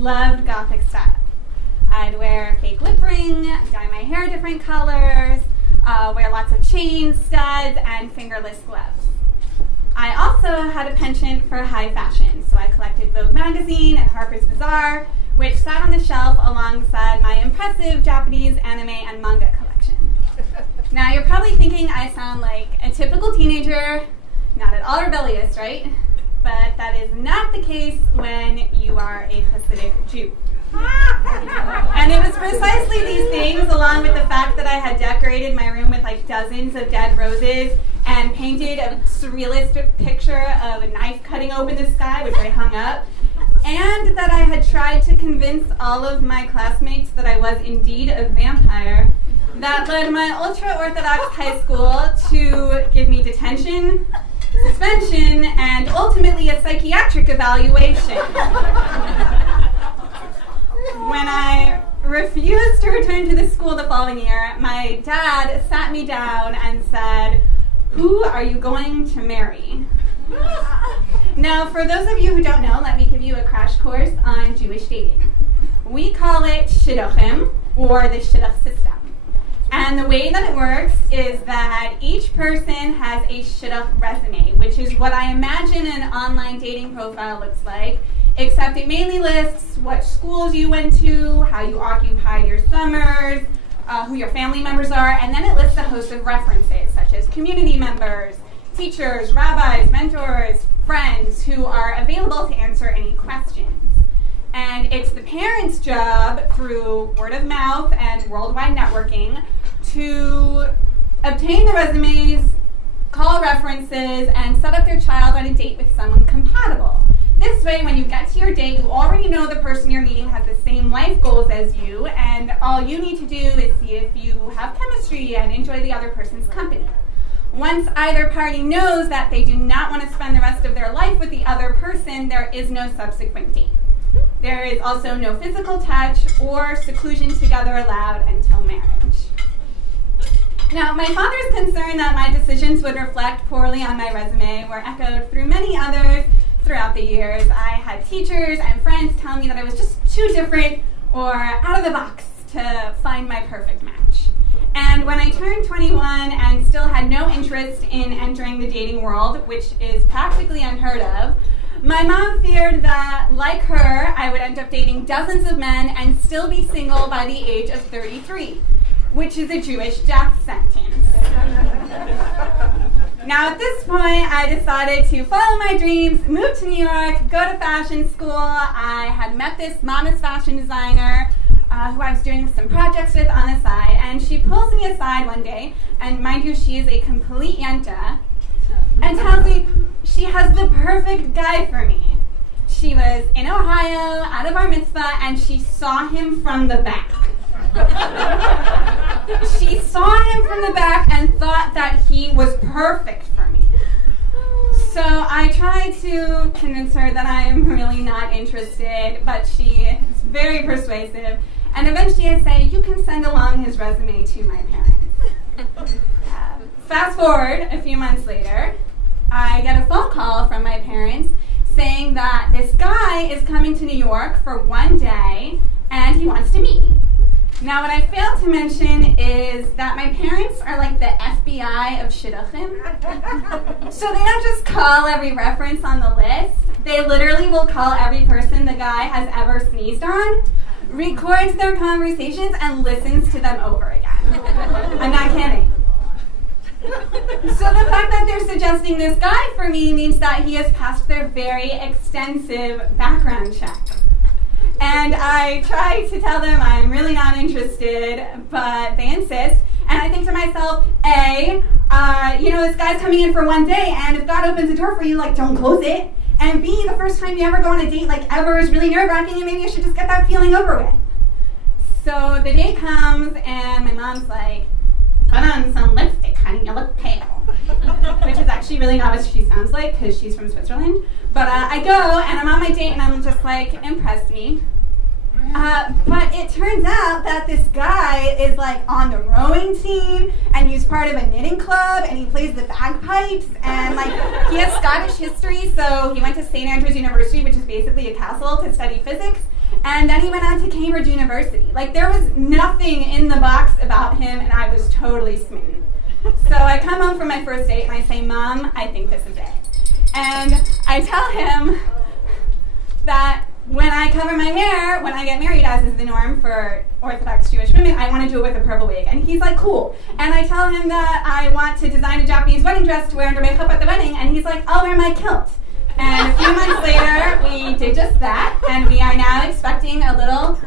loved Gothic style. I'd wear a fake lip ring, dye my hair different colors, wear lots of chains, studs, and fingerless gloves. I also had a penchant for high fashion, so I collected Vogue magazine and Harper's Bazaar, which sat on the shelf alongside my impressive Japanese anime and manga collection. Now you're probably thinking I sound like a typical teenager, not at all rebellious, right? But that is not the case when you are a Hasidic Jew. And it was precisely these things, along with the fact that I had decorated my room with like dozens of dead roses and painted a surrealistic picture of a knife cutting open the sky, which I hung up, and that I had tried to convince all of my classmates that I was indeed a vampire, that led my ultra-Orthodox high school to give me detention, suspension, and ultimately a psychiatric evaluation. When I refused to return to the school the following year, my dad sat me down and said, "Who are you going to marry?" Now, for those of you who don't know, let me give you a crash course on Jewish dating. We call it shidduchim, or the shidduch system. And the way that it works is that each person has a shidduch resume, which is what I imagine an online dating profile looks like, except it mainly lists what schools you went to, how you occupied your summers, who your family members are, and then it lists a host of references, such as community members, teachers, rabbis, mentors, friends who are available to answer any questions. And it's the parents' job, through word of mouth and worldwide networking, to obtain the resumes, call references, and set up their child on a date with someone compatible. This way, when you get to your date, you already know the person you're meeting has the same life goals as you, and all you need to do is see if you have chemistry and enjoy the other person's company. Once either party knows that they do not want to spend the rest of their life with the other person, there is no subsequent date. There is also no physical touch or seclusion together allowed until marriage. Now, my father's concern that my decisions would reflect poorly on my resume were echoed through many others throughout the years. I had teachers and friends tell me that I was just too different or out of the box to find my perfect match. And when I turned 21 and still had no interest in entering the dating world, which is practically unheard of, my mom feared that, like her, I would end up dating dozens of men and still be single by the age of 33, which is a Jewish death sentence. Now, at this point, I decided to follow my dreams, move to New York, go to fashion school. I had met this mama's fashion designer who I was doing some projects with on the side, and she pulls me aside one day, and mind you, she is a complete yenta, and tells me she has the perfect guy for me. She was in Ohio, at a bar mitzvah, and she saw him from the back. She saw him from the back and thought that he was perfect for me. So I tried to convince her that I am really not interested, but she is very persuasive. And eventually I say, you can send along his resume to my parents. Fast forward a few months later, I get a phone call from my parents saying that this guy is coming to New York for one day and he wants to meet me. Now, what I failed to mention is that my parents are like the FBI of shidduchim. So they don't just call every reference on the list. They literally will call every person the guy has ever sneezed on, records their conversations, and listens to them over again. I'm not kidding. So the fact that they're suggesting this guy for me means that he has passed their very extensive background check. And I try to tell them I'm really not interested, but they insist. And I think to myself, A, this guy's coming in for one day, and if God opens the door for you, don't close it. And B, the first time you ever go on a date, ever, is really nerve-wracking, and maybe I should just get that feeling over with. So the day comes, and my mom's like, put on some lipstick, honey, you look pale. Which is actually really not what she sounds like, because she's from Switzerland. But I go, and I'm on my date, and I'm just impress me. But it turns out that this guy is on the rowing team, and he's part of a knitting club, and he plays the bagpipes, and he has Scottish history, so he went to St. Andrews University, which is basically a castle, to study physics. And then he went on to Cambridge University. Like, there was nothing in the box about him, and I was totally smitten. So I come home from my first date, and I say, Mom, I think this is it. And I tell him that when I cover my hair, when I get married, as is the norm for Orthodox Jewish women, I want to do it with a purple wig. And he's like, cool. And I tell him that I want to design a Japanese wedding dress to wear under my chuppah at the wedding, and he's like, I'll wear my kilt. And a few months later, we did just that, and we are now expecting a little